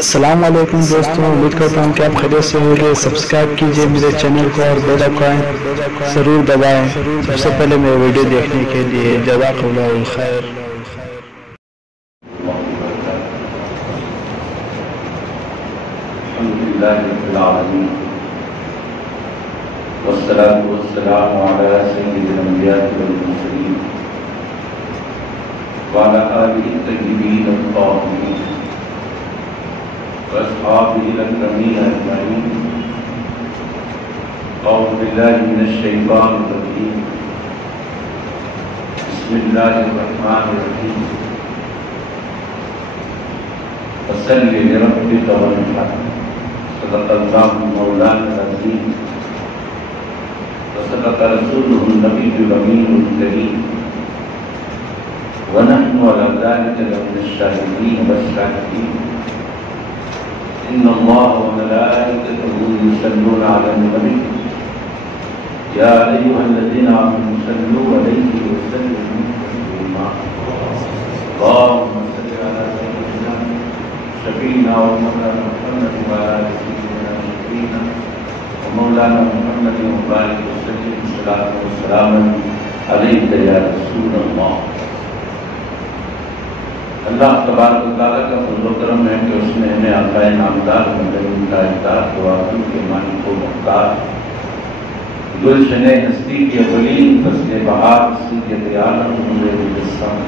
السلام علیکم دوستوں، امید کرتا ہوں کہ آپ خیریت سے ہوں گے۔ سبسکرائب کیجئے میرے چینل کو اور بیل آئیکن ضرور دبائیں سب سے پہلے میرے ویڈیو دیکھنے کے لیے۔ جزاک اللہ خیر۔ الحمدللہ رب العالمین والصلاة والسلام علی سید الانبیاء والمرسلین وعلی آلہ الطیبین الطاہرین واصحابہ الاکرمین اجمعین۔ اعوذ باللہ من الشیطان الرجیم، بسم اللہ الرحمن الرحیم، فصلی لربک وانحر، صدق اللہ مولانا العظیم وصدق رسولہ النبی الامین الکریم، ونحن علی ذلک لمن الشاہدین والشاکرین۔ ان اللہ وملائکتہ یصلون علی النبی یا ایھا الذین آمنوا صلوا علیہ وسلموا تسلیما۔ اللہم صل علی سیدنا شفیعنا ومولانا محمد وعلی آل سیدنا شفیعنا ومولانا محمد وبارک وسلم صلاۃ وسلام علیک یا رسول اللہ۔ اللہ تبارک و تعالیٰ کا فضل و کرم ہے کہ اس نے ہمیں آقائے نامدار مدنی تاجدار دعاؤں کے مالک و مختار گلشن ہستی کی اولین فصل بہار سید عالم نور مجسم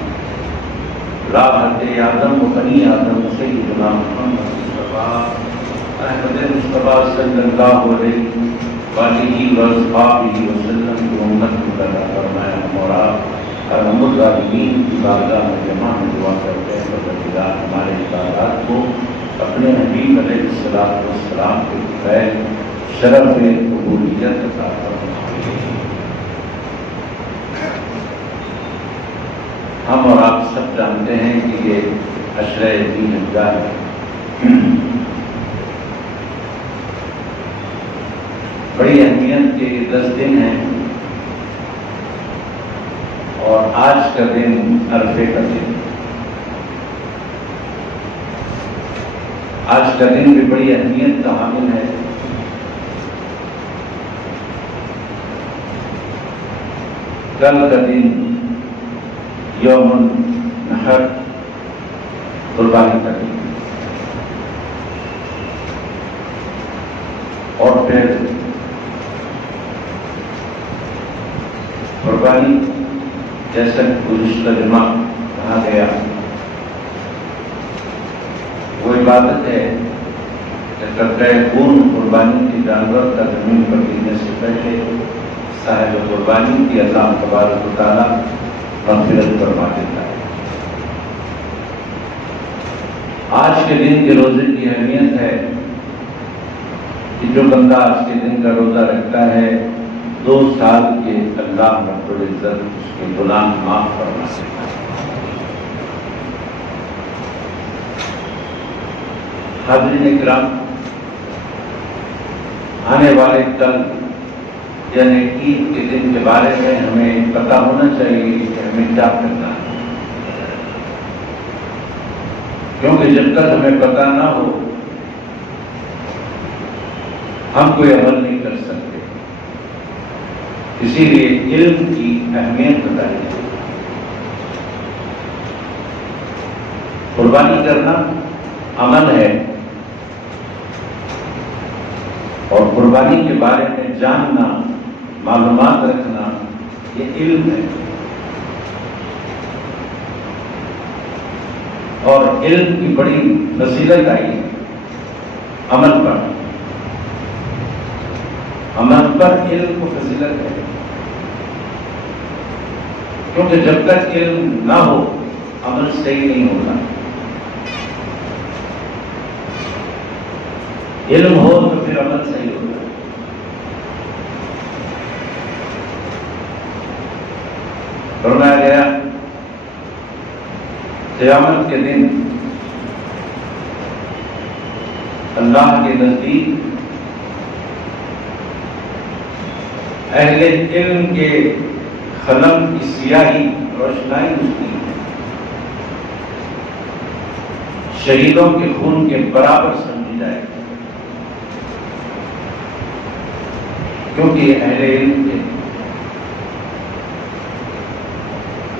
راحت آدم و بنی آدم سیدنا محمد مصطفیٰ احمد مصطفیٰ صلی اللہ علیہ وآلہ وصحبہ وسلم کی امت مقررہ فرمایا۔ مراد ارحم الراحمین کی بارگاہ میں جمع میں دعا کرتے ہیں پروردگار ہمارے عبادات کو اپنے حبیب علیہ السلام کے فیض شرف قبولیت عطا فرمائے۔ ہم اور آپ سب جانتے ہیں کہ یہ عشرہ ذی الحجہ ہے، بڑی اہمیت کے 10 دن ہیں، اور آج کا دن عرفے کا دن۔ آج کا دن بھی بڑی اہمیت کا حامل ہے۔ کل کا دن یوم النحر، قربانی کا دن، اور پھر قربانی جیسا گزشتہ جمعہ کہا گیا وہ عبادت ہے کہ قطرہ خون قربانی کی جانور کا زمین پر گرنے سے پہلے صاحب قربانی کی اللہ تبارک و تعالیٰ مغفرت فرما دیتا ہے۔ آج کے دن کے روزے کی اہمیت ہے کہ جو بندہ آج کے دن کا روزہ رکھتا ہے 2 سال کے اللہ رب العزت اس کے گناہ معاف فرما دیتا ہے۔ حاضرین اکرام، آنے والے کل یعنی عید کے دن کے بارے میں ہمیں پتہ ہونا چاہیے کہ ہمیں کیا کرنا ہے، کیونکہ جب تک ہمیں پتہ نہ ہو ہم کوئی عمل نہیں کر سکتے۔ اسی لیے علم کی اہمیت بتائی ہے۔ قربانی کرنا عمل ہے، اور قربانی کے بارے میں جاننا، معلومات رکھنا، یہ علم ہے۔ اور علم کی بڑی فضیلت آئی ہے عمل پر۔ عمل پر علم کو فضیلت ہے، کیونکہ جب تک علم نہ ہو عمل صحیح نہیں ہوتا۔ علم ہو تو پھر عمل صحیح ہوتا ہے۔ فرمایا گیا قیامت کے دن اللہ کے نزدیک اہل علم کے قلم کی سیاہی روشنائی اس کی شہیدوں کے خون کے برابر سمجھی جائے گی، کیونکہ یہ اہل علم تھے۔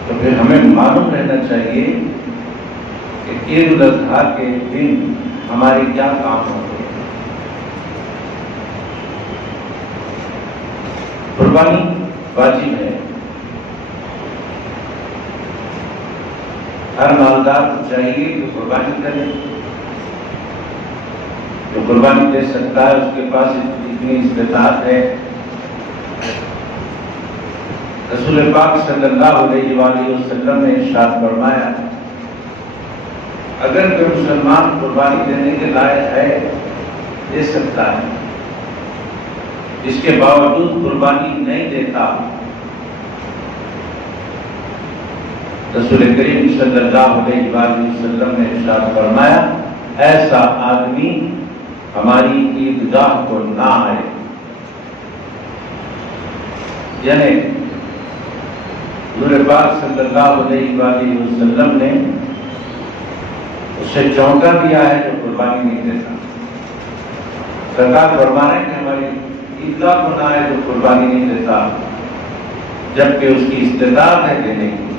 تو پھر ہمیں معلوم رہنا چاہیے کہ عید الاضحیٰ کے دن ہماری کیا کام ہوتے ہیں۔ قربانی واجب ہے، ہر مالدار کو چاہیے کہ قربانی کرے، جو قربانی دے سکتا ہے اس کے پاس اتنی استطاعت ہے۔ رسول پاک صلی اللہ علیہ وآلہ وسلم نے ارشاد فرمایا، اگر کوئی مسلمان قربانی دینے کے لائق ہے دے سکتا ہے، اس کے باوجود قربانی نہیں دیتا، رسول کریم صلی اللہ علیہ وآلہ وسلم نے ارشاد فرمایا، ایسا آدمی ہماری عیدگاہ کو نہ آئے۔ یعنی حضور پاک صلی اللہ علیہ وآلہ وسلم نے اسے چونکا دیا ہے جو قربانی نہیں دیتا۔ سرکار فرما رہے ہیں کہ ہماری عیدگاہ کو نہ آئے جو قربانی نہیں دیتا، جبکہ اس کی استطاعت ہے دینے کی۔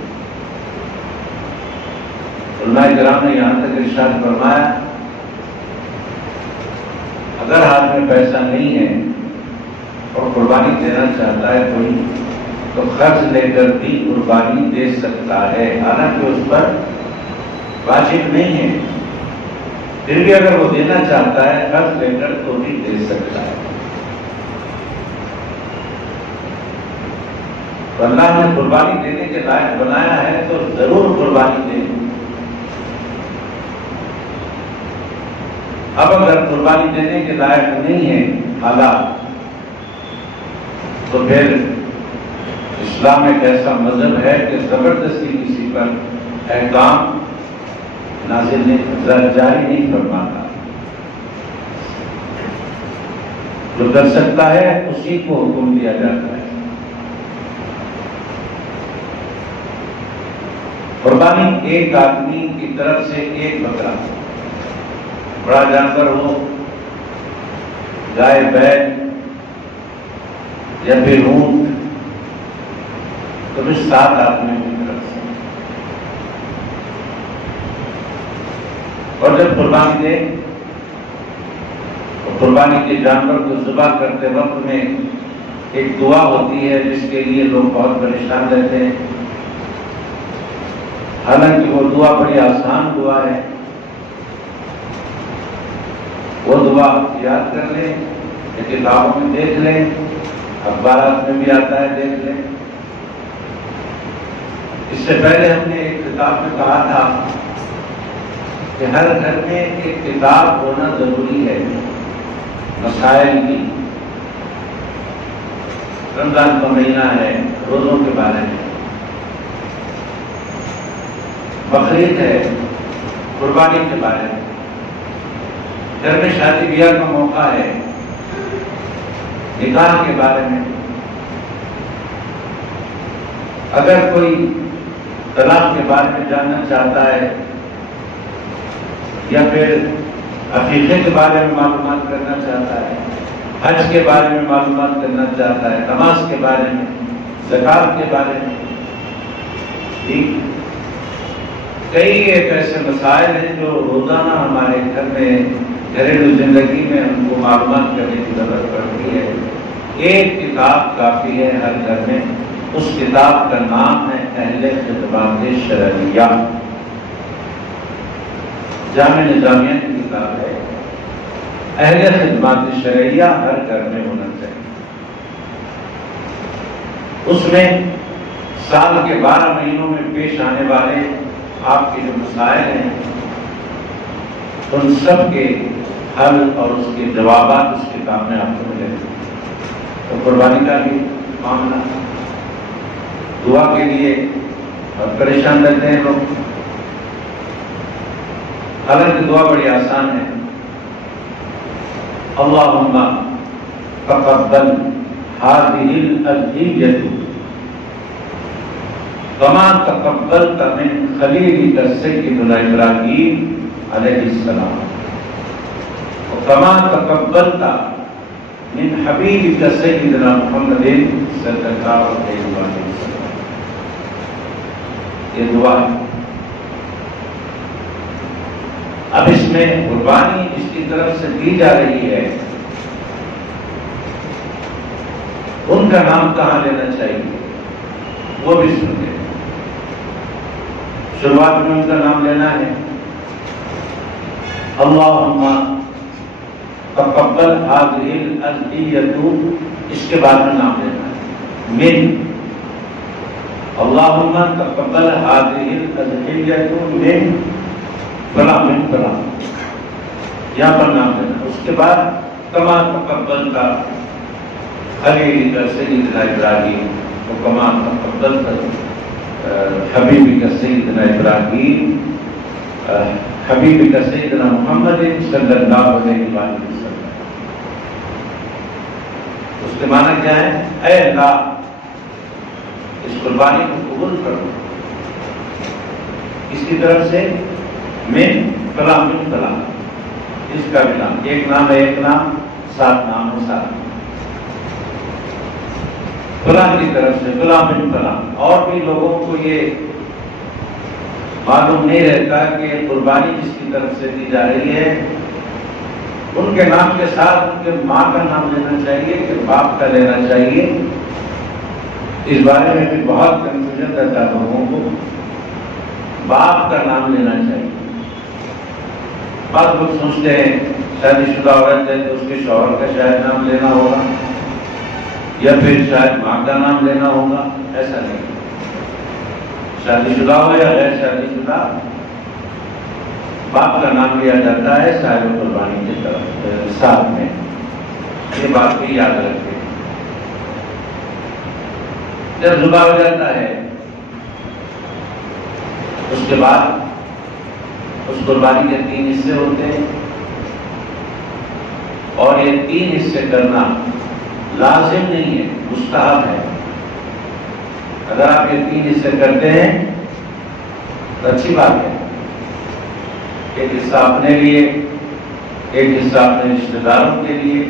علماء کرام نے یہاں تک ارشاد فرمایا، اگر ہاتھ میں پیسہ نہیں ہے اور قربانی دینا چاہتا ہے کوئی، تو قرض لے کر بھی قربانی دے سکتا ہے، حالانکہ اس پر واجب نہیں ہے، پھر بھی اگر وہ دینا چاہتا ہے قرض لے کر تو بھی دے سکتا ہے۔ تو اللہ نے قربانی دینے کے لائق بنایا ہے تو ضرور قربانی دے۔ اب اگر قربانی دینے کے لائق نہیں ہے حالات، تو پھر اسلام ایک ایسا مذہب ہے کہ زبردستی کسی پر احکام نازل نہیں، جاری نہیں فرماتا۔ جو کر سکتا ہے اسی کو حکم دیا جاتا ہے۔ قربانی ایک آدمی کی طرف سے ایک بکرا، بڑا جانور ہو، گائے بیل یا پھر اونٹ، تو پھر 7 آدمیوں کی طرف سے۔ اور جب قربانی دے تو قربانی کے جانور کو ذبح کرتے وقت میں ایک دعا ہوتی ہے جس کے لیے لوگ بہت پریشان رہتے ہیں، حالانکہ وہ دعا بڑی آسان دعا ہے۔ وہ دعا یاد کر لیں، کتابوں میں دیکھ لیں، اخبارات میں بھی آتا ہے، دیکھ لیں۔ اس سے پہلے ہم نے ایک کتاب میں کہا تھا کہ ہر گھر میں ایک کتاب ہونا ضروری ہے مسائل کی۔ رمضان کا مہینہ ہے، روزوں کے بارے میں، بقرعید ہے، قربانی کے بارے میں، گھر میں شادی بیاہ کا موقع ہے، نکاح کے بارے میں۔ اگر کوئی طلاق کے بارے میں جاننا چاہتا ہے یا پھر عقیقے کے بارے میں معلومات کرنا چاہتا ہے، حج کے بارے میں معلومات کرنا چاہتا ہے، نماز کے بارے میں، زکات کے بارے میں، ٹھیک، کئی ایک ایسے مسائل ہیں جو روزانہ ہمارے گھر میں گھریلو زندگی میں ہم کو معلومات کرنے کی ضرورت پڑتی ہے۔ ایک کتاب کافی ہے ہر گھر میں، اس کتاب کا نام ہے اہل خدمات شرعیہ، جامع نظامیہ کی کتاب ہے۔ اہل خدمات شرعیہ ہر گھر میں ہونا چاہیے۔ اس میں سال کے 12 مہینوں میں پیش آنے والے آپ کے جو مسائل ہیں ان سب کے حل اور اس کے جوابات اس کتاب میں آپ کو ملیں گے۔ تو قربانی کا بھی معاملہ، دعا کے لیے اور پریشان رہتے ہیں لوگ، حالانکہ دعا بڑی آسان ہے۔ اللہم تقبل هذه الأضحية كما تقبلت من خليلك سيدنا إبراهيم علیہ السلام وکما تقبلت من حبیبک سیدنا محمد صلی اللہ علیہ وسلم. یہ دعا ہے. اب اس میں قربانی جس کی طرف سے دی جا رہی ہے ان کا نام کہاں لینا چاہیے وہ بھی سنتے ہیں. شروعات میں ان کا نام لینا ہے اللہم تقبل هذه الأدعية، اس کے بعد میں نام لینا ہے من. اللہم تقبل هذه الأدعية من فلاں من فلاں، یہاں پر نام لینا. اس کے بعد کما تقبلت خلیلک سیدنا ابراہیم وکما تقبلت حبیبک سیدنا ابراہیم حبیبک سیدنا محمد صلی اللہ علیہ وسلم. اس کے معنی کیا ہے؟ اے اللہ اس قربانی کو قبول کرو اس کی طرف سے من فلاں من فلاں، اس کا بھی نام، ایک نام ہے ایک نام، سات نام ہے سات نام، فلاں کی طرف سے فلاں من فلاں. اور بھی لوگوں کو یہ معلوم نہیں رہتا کہ قربانی جس کی طرف سے دی جا رہی ہے ان کے نام کے ساتھ ان کے ماں کا نام لینا چاہیے کہ باپ کا لینا چاہیے. اس بارے میں بھی بہت کنفیوژن رہتا ہے لوگوں کو. باپ کا نام لینا چاہیے. بعض لوگ سوچتے ہیں شادی شدہ عورت ہے تو اس کے شوہر کا شاید نام لینا ہوگا یا پھر شاید ماں کا نام لینا ہوگا. ایسا نہیں. شادی شدہ ہو یا غیر شادی شدہ باپ کا نام لیا جاتا ہے صاحب قربانی کی طرف ساتھ میں. یہ بات بھی یاد رکھیں. جب ذبح ہو جاتا ہے اس کے بعد اس قربانی کے 3 حصے ہوتے ہیں اور یہ 3 حصے کرنا لازم نہیں ہے، مستحب ہے. اگر آپ یہ 3 حصے کرتے ہیں تو اچھی بات ہے. ایک حصہ اپنے لیے، ایک حصہ اپنے رشتہ داروں کے لیے،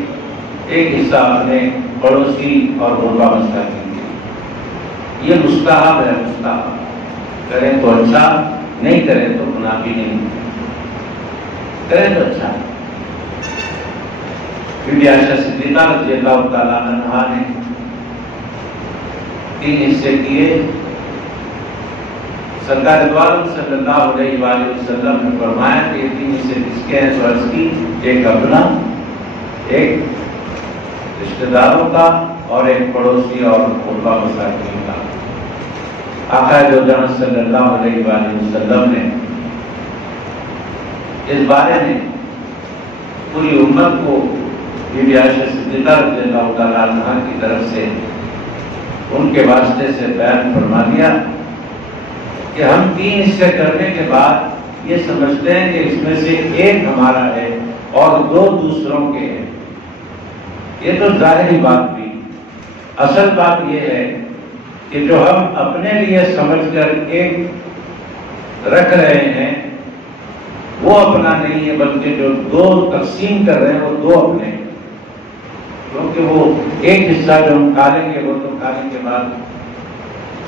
ایک حصہ اپنے پڑوسی اور غربا مساکین کے لیے. یہ مستحب ہے. مستحب کریں تو اچھا، نہیں کریں تو گناہ بھی نہیں. کریں تو اچھا. کیونکہ عائشہ صدیقہ رضی اللہ تعالیٰ عنہا نے 3 حصے کیے. سرکار دوالم صلی اللہ علیہ وآلہ وسلم نے فرمایا کہ یہ 3 حصے کس کے ہیں؟ تو عرض کی ایک اپنا، ایک رشتہ داروں کا اور ایک پڑوسی اور غربا مساکین کا. آقا دو جہاں صلی اللہ علیہ وآلہ وسلم نے اس بارے میں پوری امت کو بی بی عائشہ صدیقہ رضی اللہ تعالیٰ عنہا کی طرف سے ان کے واسطے سے بیان فرما دیا کہ ہم 3 حصے کرنے کے بعد یہ سمجھتے ہیں کہ اس میں سے ایک ہمارا ہے اور 2 دوسروں کے ہیں. یہ تو ظاہری بات بھی. اصل بات یہ ہے کہ جو ہم اپنے لیے سمجھ کر ایک رکھ رہے ہیں وہ اپنا نہیں ہے، بلکہ جو 2 تقسیم کر رہے ہیں وہ 2 اپنے ہیں. کیونکہ وہ ایک حصہ جو ہم کھالیں گے وہ تو کھانے کے بعد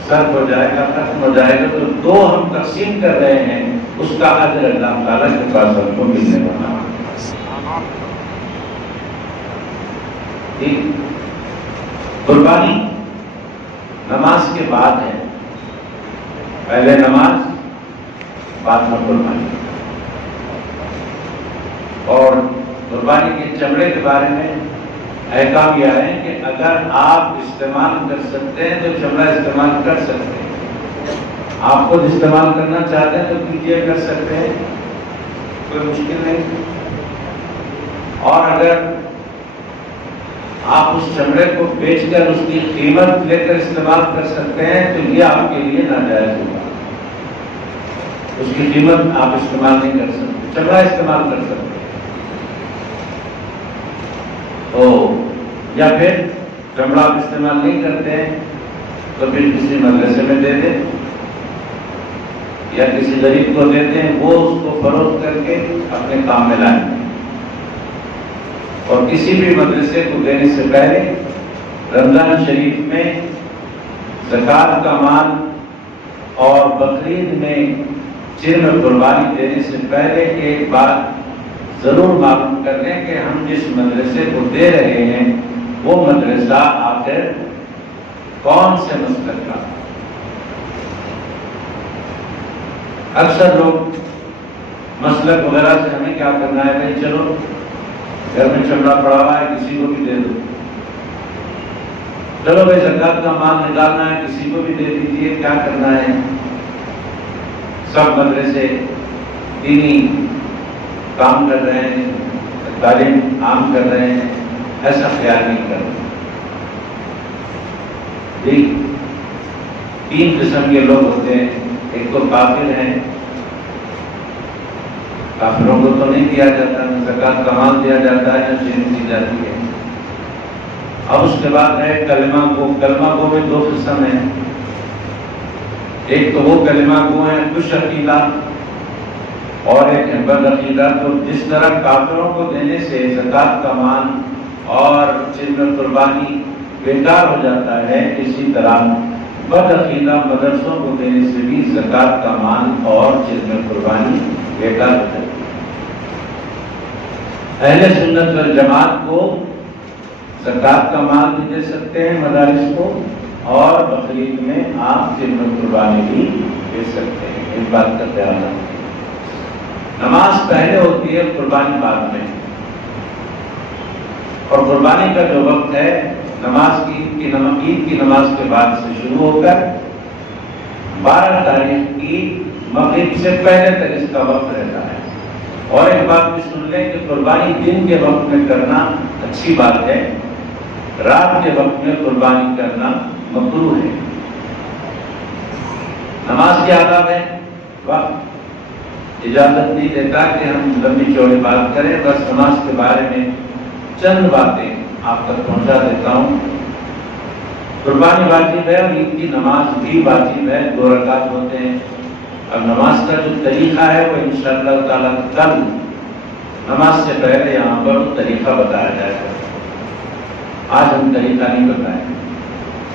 صرف ہو جائے گا، ختم ہو جائے گا. تو 2 ہم تقسیم کر رہے ہیں، اس کا اجر اللہ تعالیٰ کے پاس ہم کو ملنے والا. قربانی نماز کے بعد ہے. پہلے نماز بعد میں قربانی. اور قربانی کے چمڑے کے بارے میں احکام یہ ہے کہ اگر آپ استعمال کر سکتے ہیں تو چمڑا استعمال کر سکتے ہیں. آپ خود استعمال کرنا چاہتے ہیں تو کیجیے، کر سکتے ہیں، کوئی مشکل نہیں. اور اگر آپ اس چمڑے کو بیچ کر اس کی قیمت لے کر استعمال کر سکتے ہیں تو یہ آپ کے لیے ناجائز ہوگا. اس کی قیمت آپ استعمال نہیں کر سکتے، چمڑا استعمال کر سکتے. یا پھر چمڑا آپ استعمال نہیں کرتے ہیں تو پھر کسی مدرسے میں دے دیں یا کسی غریب کو دیتے ہیں، وہ اس کو فروخت کر کے اپنے کام میں لائیں. اور کسی بھی مدرسے کو دینے سے پہلے رمضان شریف میں زکوٰۃ کا مال اور بقرعید میں چرم قربانی دینے سے پہلے ایک بات ضرور معلوم کر لیں کہ ہم جس مدرسے کو دے رہے ہیں وہ مدرسہ آخر کون سے مسلک کا. اکثر لوگ مسلک وغیرہ سے ہمیں کیا کرنا ہے، بھائی چلو گھر میں چمڑا پڑا ہوا ہے کسی کو بھی دے دو، چلو بھائی زکوٰۃ کا مال نکالنا ہے کسی کو بھی دے دیجیے، کیا کرنا ہے. سب مدرسے دینی کام کر رہے ہیں، تعلیم عام کر رہے ہیں، ایسا خیال نہیں کر رہے. تین قسم کے لوگ ہوتے ہیں. ایک تو کافر ہیں، کافروں کو تو نہیں دیا جاتا، نہ زکوٰۃ کا مال دیا جاتا ہے نہ چین دی جاتی ہے. اب اس کے بعد ہے کلمہ گو. کلمہ گو میں دو قسم ہیں. ایک تو وہ کلمہ گو ہیں خوش عقیدہ، اور ایک ہے بد عقیدہ. تو جس طرح کافروں کو دینے سے زکوٰۃ کا مال اور چرم قربانی بیکار ہو جاتا ہے، اسی طرح بد عقیدہ مدرسوں کو دینے سے بھی زکوٰۃ کا مال اور چرم قربانی بیکار ہو جاتی ہے. اہل سنت والجماعت کو زکوٰۃ کا مال بھی دے سکتے ہیں مدارس کو، اور بقرعید میں آپ چرم قربانی بھی دے سکتے ہیں. اس بات کا خیال رکھیں. نماز پہلے ہوتی ہے، قربانی بعد میں. اور قربانی کا جو وقت ہے نماز کی عید کی نماز کے بعد سے شروع ہو کر 12 تاریخ کی مغرب سے پہلے تک اس کا وقت رہتا ہے. اور ایک بات بھی سن لیں کہ قربانی دن کے وقت میں کرنا اچھی بات ہے، رات کے وقت میں قربانی کرنا مکروہ ہے. نماز کے آداب ہے، وقت اجازت نہیں دیتا کہ ہم لمبی چوڑی بات کریں. بس نماز کے بارے میں چند باتیں آپ تک پہنچا دیتا ہوں. قربانی واجب ہے اور عید کی نماز بھی واجب ہے، 2 رکعت ہوتے ہیں. اب نماز کا جو طریقہ ہے وہ انشاءاللہ تعالیٰ کل نماز سے پہلے یہاں پر طریقہ بتایا جائے گا. آج ہم طریقہ نہیں بتائیں گے،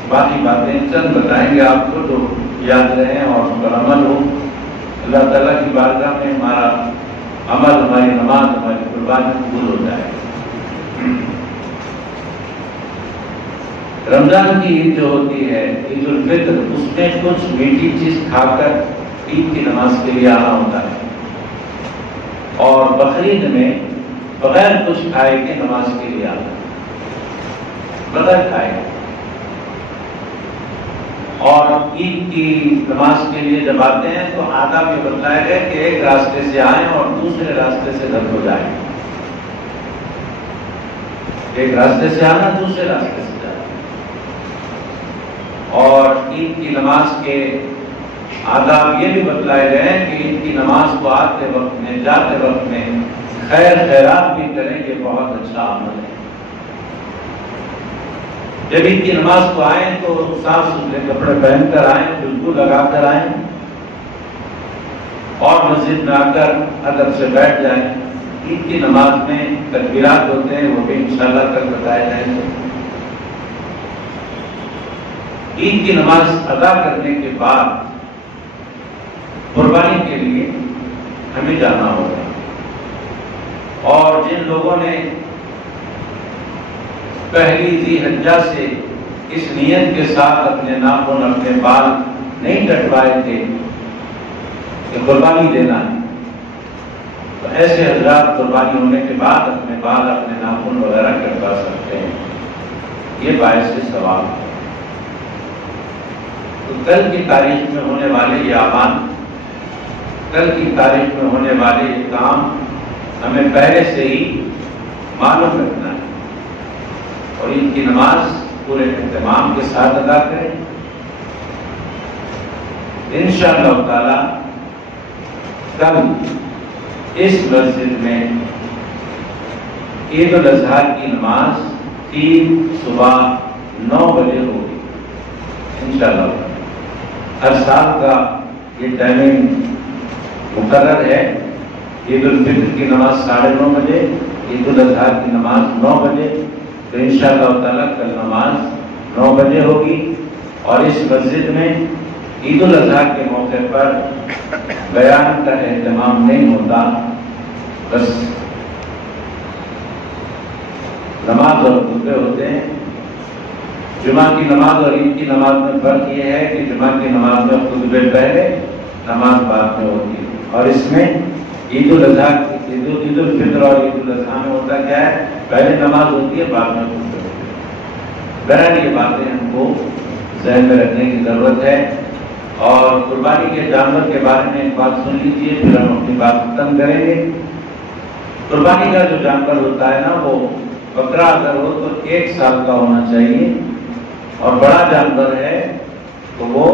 باقی باتیں چند بتائیں گے آپ کو تو یاد رہیں اور اس پر عمل ہو. اللہ تعالیٰ کی بارگاہ میں ہمارا عمل، ہماری نماز، ہماری قربانی قبول ہو جائے. رمضان کی عید جو ہوتی ہے عید الفطر، اس میں کچھ میٹھی چیز کھا کر عید کی نماز کے لیے آنا ہوتا ہے. اور بقرعید میں بغیر کچھ کھائے کے نماز کے لیے آنا ہے، بغیر کھائے. اور عید کی نماز کے لیے جب آتے ہیں تو آداب یہ بتایا گیا کہ ایک راستے سے آئیں اور دوسرے راستے سے رد ہو جائیں. ایک راستے سے آنا، دوسرے راستے سے جانا. اور عید کی نماز کے آداب یہ بھی بتلائے گئے ہیں کہ عید کی نماز کو آتے وقت میں، جاتے وقت میں خیر خیرات بھی کریں، یہ بہت اچھا عمل ہے. جب عید کی نماز کو آئیں تو صاف ستھرے کپڑے پہن کر آئیں، خوشبو لگا کر آئیں، اور مسجد میں آ کر ادب سے بیٹھ جائیں. عید کی نماز میں تکبیرات ہوتے ہیں، وہ بھی انشاءاللہ کل بتائے جائیں گے. عید کی نماز ادا کرنے کے بعد قربانی کے لیے ہمیں جانا ہوگا. اور جن لوگوں نے پہلی ذی حجہ سے اس نیت کے ساتھ اپنے ناخن، اپنے بال نہیں کٹوائے تھے کہ قربانی دینا ہے، تو ایسے حضرات قربانی ہونے کے بعد اپنے بال، اپنے ناخن وغیرہ کٹوا سکتے ہیں. یہ باعث ثواب ہے. تو کل کی تاریخ میں ہونے والے یہ اعمال، کل کی تاریخ میں ہونے والے یہ کام ہمیں پہلے سے ہی معلوم رکھنا ہے، اور عید کی نماز پورے اہتمام کے ساتھ ادا کریں. انشاءاللہ تعالی کل اس مسجد میں عید الاضحیٰ کی نماز ٹھیک صبح 9 بجے ہوگی انشاءاللہ. ہر سال کا یہ ٹائمنگ مقرر ہے۔ عید الفطر کی نماز 9:30 بجے، عید الاضحیٰ کی نماز 9 بجے، تو انشاءاللہ تعالیٰ کل نماز 9 بجے ہوگی۔ اور اس مسجد میں عید الاضحیٰ کے موقع پر بیان کا اہتمام نہیں ہوتا، بس نماز اور خطبے ہوتے ہیں۔ جمعہ کی نماز اور عید کی نماز میں فرق یہ ہے کہ جمعہ کی نماز میں خطبے پہلے، نماز بعد میں ہوتی ہے، اور اس میں عید الاضحیٰ عید الفطر اور عید الاضحیٰ میں ہوتا کیا ہے، پہلے نماز ہوتی ہے بعد میں خطبے ہوتے ہیں۔ بہرحال یہ باتیں ہم کو ذہن میں رکھنے کی ضرورت ہے۔ اور قربانی کے جانور کے بارے میں ایک بات سن لیجیے، پھر ہم اپنی بات ختم کریں گے۔ قربانی کا جو جانور ہوتا ہے نا، وہ بکرا اگر ہو تو 1 سال کا ہونا چاہیے، اور بڑا جانور ہے تو وہ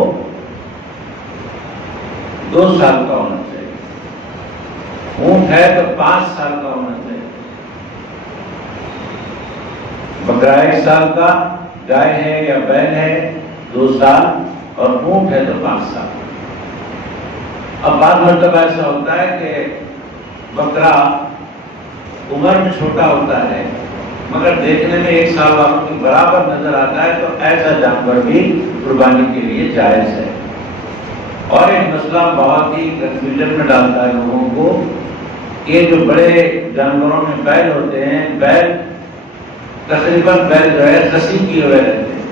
2 سال کا ہونا چاہیے، اونٹ ہے تو 5 سال کا ہونا چاہیے۔ بکرا 1 سال کا، گائے ہے یا بیل ہے 2 سال، اور اونٹ ہے تو 5 سال۔ اب بعض مرتبہ ایسا ہوتا ہے کہ بکرا عمر میں چھوٹا ہوتا ہے مگر دیکھنے میں 1 سال والوں کے برابر نظر آتا ہے، تو ایسا جانور بھی قربانی کے لیے جائز ہے۔ اور ایک مسئلہ بہت ہی کنفیوژن میں ڈالتا ہے لوگوں کو، یہ جو بڑے جانوروں میں بیل ہوتے ہیں، بیل تقریباً بیل جو ہے خسی کیے ہوئے رہتے ہیں،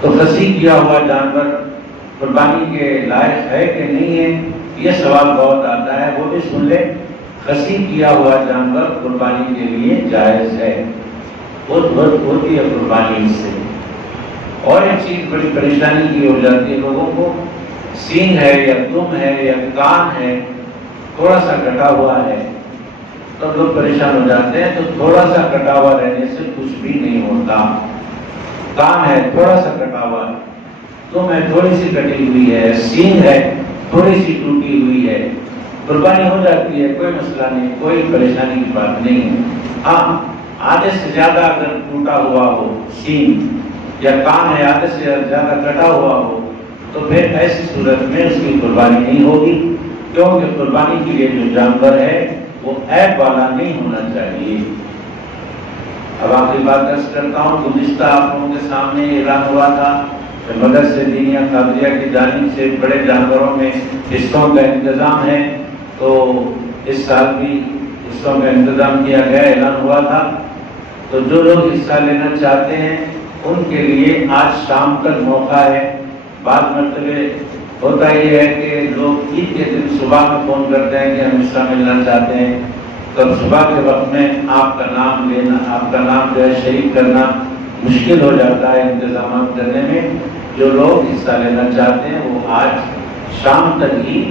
تو خسی کیا ہوا جانور قربانی کے لائق ہے کہ نہیں ہے، یہ سوال بہت آتا ہے، وہ بھی سن لیں۔ خسی کیا ہوا جانور قربانی کے لیے جائز ہے، بہت ہوتی ہے قربانی اس سے۔ اور ایک چیز بڑی پریشانی کی ہو جاتی ہے لوگوں کو، سینگ ہے یا دم ہے یا کان ہے تھوڑا سا کٹا ہوا ہے تو لوگ پریشان ہو جاتے ہیں۔ تو تھوڑا سا کٹا ہوا رہنے سے کچھ بھی نہیں ہوتا۔ کان ہے تھوڑا سا کٹا ہوا ہے، دم ہے تھوڑی سی کٹی ہوئی ہے، سینگ ہے تھوڑی سی ٹوٹی ہوئی ہے، قربانی ہو جاتی ہے، کوئی مسئلہ نہیں، کوئی پریشانی کی بات نہیں ہے۔ ہاں آدھے سے زیادہ اگر ٹوٹا ہوا ہو سینگ یا کان ہے آدھے سے زیادہ کٹا ہوا ہو تو پھر ایسی صورت میں اس کی قربانی نہیں ہوگی، کیونکہ قربانی کے لیے جو جانور ہے وہ عیب والا نہیں ہونا چاہیے۔ اب آخری بات عرض کرتا ہوں، گزشتہ آپ لوگوں کے سامنے اعلان ہوا تھا کہ مدرسہ دینیہ قادریہ کی جانب سے بڑے جانوروں میں حصوں کا انتظام ہے، تو اس سال بھی حصوں کا انتظام کیا گیا، اعلان ہوا تھا۔ تو جو لوگ حصہ لینا چاہتے ہیں ان کے لیے آج شام تک موقع ہے۔ بعض مرتبہ ہوتا یہ ہے کہ لوگ عید کے دن صبح میں فون کرتے ہیں کہ ہم حصہ ملنا چاہتے ہیں، تو صبح کے وقت میں آپ کا نام لینا، آپ کا نام جو ہے شریک کرنا مشکل ہو جاتا ہے انتظامات کرنے میں۔ جو لوگ حصہ لینا چاہتے ہیں وہ آج شام تک ہی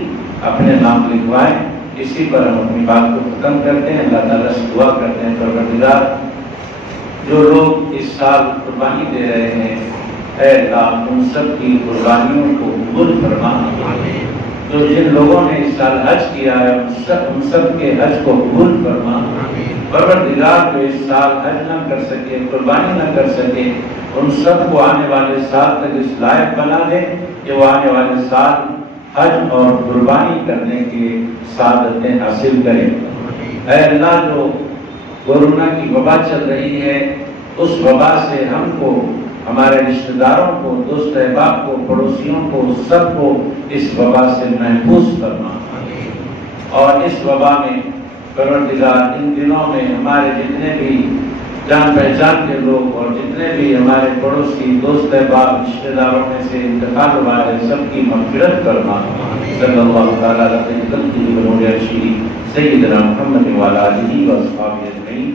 اپنے نام لکھوائیں۔ اسی پر ہم اپنی بات کو ختم کرتے ہیں۔ اللہ تعالیٰ سے دعا کرتے ہیں پروردگار جو لوگ اس سال قربانی دے رہے ہیں، اے اللہ ان سب کی قربانیوں کو قبول فرما۔ جو جن لوگوں نے اس سال حج کیا ہے ان سب کے حج کو قبول فرما۔ پروردگار جو اس سال حج نہ کر سکے، قربانی نہ کر سکے، ان سب کو آنے والے سال تک اس لائق بنا دے کہ وہ آنے والے سال حج اور قربانی کرنے کی سعادتیں حاصل کریں۔ اے اللہ جو کورونا کی وبا چل رہی ہے اس وبا سے ہم کو، ہمارے رشتہ داروں کو، دوست احباب کو، پڑوسیوں کو، سب کو اس وبا سے محفوظ فرما۔ اور اس وبا میں پروردگار ان دنوں میں ہمارے جتنے بھی جان پہچان کے لوگ اور جتنے بھی ہمارے پڑوسی، دوست احباب، رشتہ داروں میں سے انتقال ہوا ہے سب کی مغفرت فرما۔ صلی اللہ تعالیٰ علیہ وسلم سیدنا محمد وعلی آلہ و اصحابہ اجمعین۔